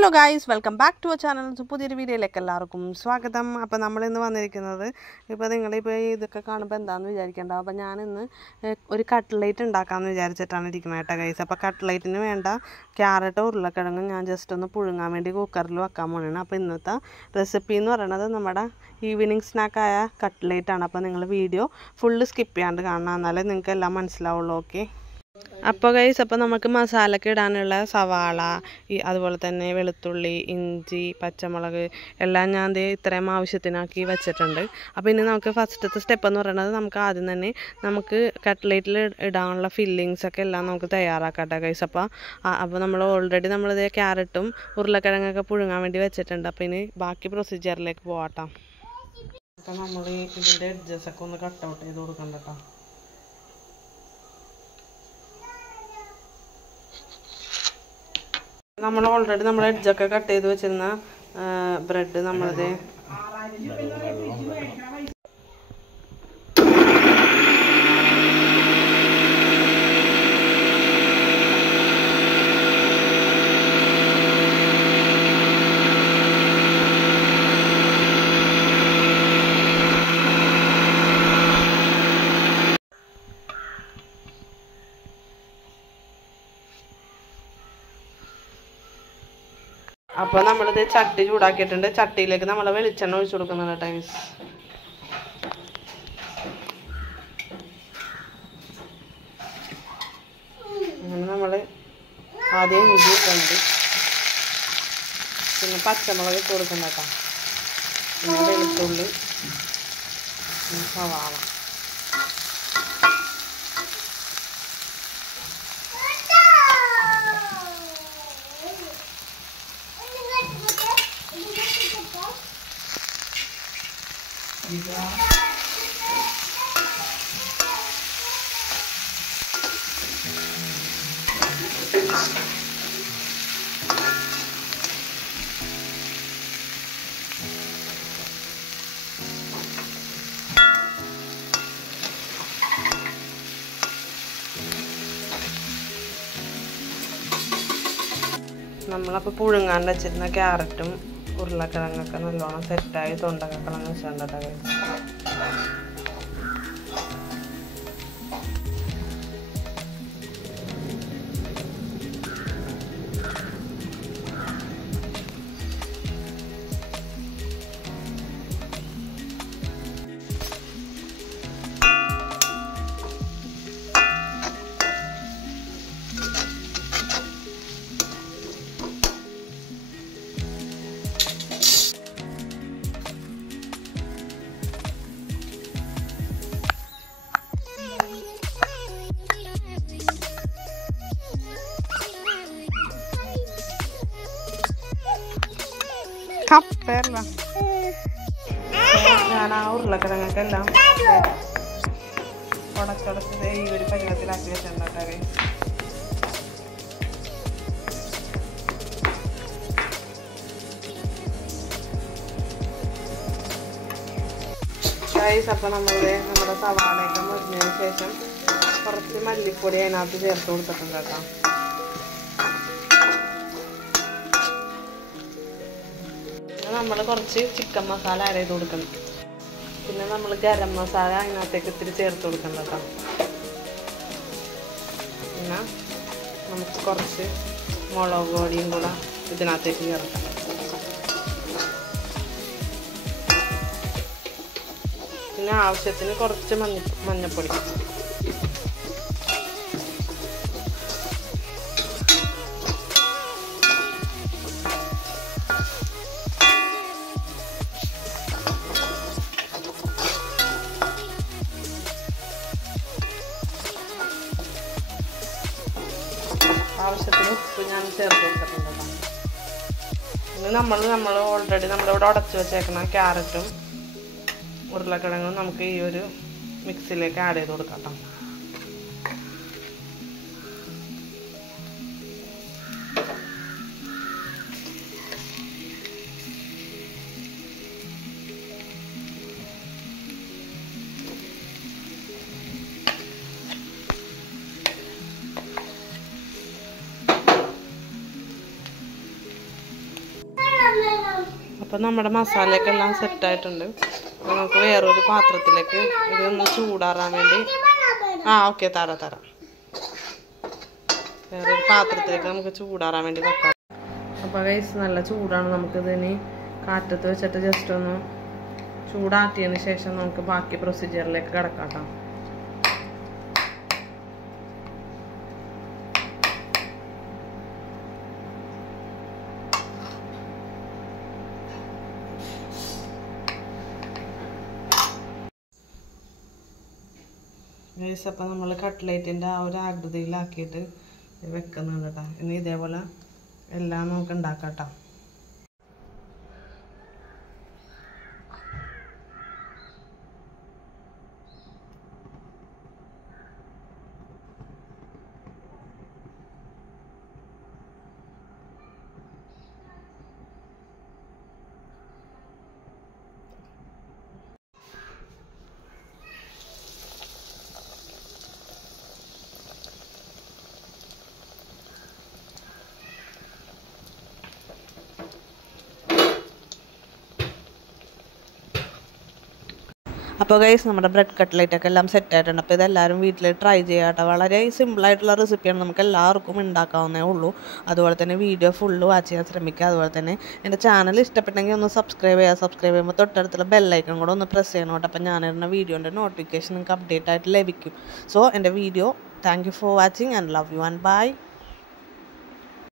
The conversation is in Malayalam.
Hello guys, welcome back to our channel. പുതിയൊരു വീഡിയോയിലേക്ക് എല്ലാവർക്കും സ്വാഗതം. അപ്പോൾ നമ്മളിന്ന് വന്നിരിക്കുന്നത്, ഇപ്പോൾ നിങ്ങളിപ്പോൾ ഇതൊക്കെ കാണുമ്പോൾ എന്താണെന്ന് വിചാരിക്കേണ്ട. അപ്പോൾ ഞാനിന്ന് ഒരു കട്ട്ലേറ്റ് ഉണ്ടാക്കാമെന്ന് വിചാരിച്ചിട്ടാണ് ഇരിക്കുന്നത് കേട്ടോ ഗൈസ്. അപ്പോൾ കട്ട്ലേറ്റിന് വേണ്ട ക്യാരറ്റ് ഉരുളക്കിഴങ്ങും ഞാൻ ജസ്റ്റ് ഒന്ന് പുഴുങ്ങാൻ വേണ്ടി കുക്കറിൽ വെക്കാൻ പോകണം. അപ്പോൾ ഇന്നത്തെ റെസിപ്പി എന്ന് പറയുന്നത് നമ്മുടെ ഈവനിങ് സ്നാക്കായ കട്ട്ലേറ്റാണ്. അപ്പോൾ നിങ്ങൾ വീഡിയോ ഫുള്ള് സ്കിപ്പ് ചെയ്യാണ്ട് കാണണം, എന്നാലേ നിങ്ങൾക്ക് എല്ലാം മനസ്സിലാവുള്ളൂ. ഓക്കെ, അപ്പോൾ ഗൈസ്, അപ്പോൾ നമുക്ക് മസാലയ്ക്ക് ഇടാനുള്ള സവാള, അതുപോലെ തന്നെ വെളുത്തുള്ളി, ഇഞ്ചി, പച്ചമുളക് എല്ലാം ഞാൻ ഇത്രയും ആവശ്യത്തിനാക്കി വെച്ചിട്ടുണ്ട്. അപ്പോൾ ഇനി നമുക്ക് ഫസ്റ്റത്തെ സ്റ്റെപ്പ് എന്ന് പറയുന്നത്, നമുക്ക് ആദ്യം തന്നെ നമുക്ക് കട്ട്ലേറ്റിൽ ഇടാനുള്ള ഫില്ലിങ്സ് ഒക്കെ എല്ലാം നമുക്ക് തയ്യാറാക്കട്ടെ ഗൈസ്. അപ്പോൾ നമ്മൾ ഓൾറെഡി നമ്മളിത് ക്യാരറ്റും ഉരുളക്കിഴങ്ങൊക്കെ പുഴുങ്ങാൻ വേണ്ടി വെച്ചിട്ടുണ്ട്. അപ്പോൾ ഇനി ബാക്കി പ്രൊസീജിയറിലേക്ക് പോകാട്ടോ. അപ്പോൾ നമ്മൾ ഇതിൻ്റെ എഡ്ജസൊക്കെ ഒന്ന് കട്ട് ഔട്ട് ചെയ്ത് കൊടുക്കണ്ട കേട്ടോ. നമ്മൾ ഓൾറെഡി നമ്മൾ എഡ്ജൊക്കെ കട്ട് ചെയ്ത് വെച്ചിരുന്ന ബ്രെഡ് നമ്മളത് അപ്പോൾ നമ്മളിത് ചട്ടി ചൂടാക്കിയിട്ടുണ്ട്. ചട്ടിയിലേക്ക് നമ്മൾ വെളിച്ചെണ്ണ ഒഴിച്ചു കൊടുക്കുന്നുണ്ട് ടൈംസ്. അങ്ങനെ നമ്മൾ ആദ്യം ഇഞ്ചി ഇട്ടുണ്ട്, പിന്നെ പച്ചമുളക് ഇട്ട് കൊടുക്കുന്ന കേട്ടോ, പിന്നെ വെളുത്തുള്ളി, സവാള. നമ്മളപ്പോൾ പുഴുങ്ങാൻ വെച്ചിരുന്ന ക്യാരറ്റും ഉരുളക്കിഴങ്ങൊക്കെ നല്ലോണം സെറ്റായി തൊണ്ടൊക്കെ കളഞ്ഞ് വെച്ചിട്ടുണ്ടോ. ഞാൻ ആ ഉരുളക്കിഴങ്ങൊക്കെ എല്ലാം ഉടച്ചുടച്ചത് ഈ ഒരു പരുവത്തിലാക്കി വെച്ചിട്ടുണ്ടോ. ഗൈസ്, അപ്പോൾ നമ്മുടെ സവാളയൊക്കെ മുരിഞ്ഞതിന് ശേഷം കുറച്ച് മല്ലിപ്പൊടി അതിനകത്ത് ചേർത്ത് കൊടുത്തിട്ടുണ്ട് കേട്ടോ. നമ്മൾ കുറച്ച് ചിക്കൻ മസാല ആഡ് ചെയ്ത് കൊടുക്കണം. പിന്നെ നമ്മൾ ഗരം മസാല അതിനകത്തേക്ക് ഇത്തിരി ചേർത്ത് കൊടുക്കണം കേട്ടോ. പിന്നെ നമുക്ക് കുറച്ച് മുളക് പൊടിയും കൂടെ ഇതിനകത്തേക്ക് ചേർക്കാം. പിന്നെ ആവശ്യത്തിന് കുറച്ച് മഞ്ഞൾപ്പൊടി. ആവശ്യത്തിന് ഉപ്പ് ഞാൻ ചേർത്ത് കൊടുത്തിട്ടുണ്ട്. ഇനി നമ്മൾ ഓൾറെഡി നമ്മളിവിടെ ഉടച്ച് വെച്ചേക്കുന്ന ക്യാരറ്റും ഉരുളക്കിഴങ്ങും നമുക്ക് ഈ ഒരു മിക്സിയിലേക്ക് ആഡ് ചെയ്ത് കൊടുക്കാം കേട്ടോ. അപ്പോൾ നമ്മുടെ മസാലയൊക്കെ എല്ലാം സെറ്റായിട്ടുണ്ട്. അപ്പോൾ നമുക്ക് വേറൊരു പാത്രത്തിലേക്ക് ഇതൊന്ന് ചൂടാറാൻ വേണ്ടി ഓക്കെ തരാം. വേറൊരു പാത്രത്തിലേക്ക് നമുക്ക് ചൂടാറാൻ വേണ്ടി വെക്കാം. അപ്പോൾ ഗൈസ് നല്ല ചൂടാണ്. നമുക്കിതിന് കാറ്റത്ത് വെച്ചിട്ട് ജസ്റ്റ് ഒന്ന് ചൂടാക്കിയതിന് ശേഷം നമുക്ക് ബാക്കി പ്രൊസീജിയറിലേക്ക് കിടക്കാം. ഗൈസ് അപ്പം നമ്മൾ കട്ട്ലേറ്റിൻ്റെ ആ ഒരു ആകൃതിയിലാക്കിയിട്ട് വെക്കുന്നുണ്ട് കേട്ടോ. ഇനി ഇതേപോലെ എല്ലാം നമുക്ക് ഉണ്ടാക്കാം കേട്ടോ. അപ്പോൾ ഗൈസ് നമ്മുടെ ബ്രെഡ് കട്ട്ലേറ്റൊക്കെ എല്ലാം സെറ്റായിട്ടുണ്ട്. അപ്പോൾ ഇതെല്ലാവരും വീട്ടിൽ ട്രൈ ചെയ്യുക കേട്ടോ. വളരെ സിമ്പിളായിട്ടുള്ള റെസിപ്പിയാണ്, നമുക്ക് എല്ലാവർക്കും ഉണ്ടാക്കാവുന്നേ ഉള്ളൂ. അതുപോലെ തന്നെ വീഡിയോ ഫുള്ള് വാച്ച് ചെയ്യാൻ ശ്രമിക്കുക. അതുപോലെ തന്നെ എൻ്റെ ചാനൽ ഇഷ്ടപ്പെട്ടെങ്കിൽ ഒന്ന് സബ്സ്ക്രൈബ് ചെയ്യുമ്പോൾ തൊട്ടടുത്തുള്ള ബെല്ലൈക്കൺ കൂടെ ഒന്ന് പ്രസ് ചെയ്യണം കേട്ടോ. അപ്പോൾ ഞാനിടുന്ന വീഡിയോൻ്റെ നോട്ടിഫിക്കേഷൻ നിങ്ങൾക്ക് അപ്ഡേറ്റ് ആയിട്ട് ലഭിക്കും. സോ എൻ്റെ video thank you for watching and love you and by.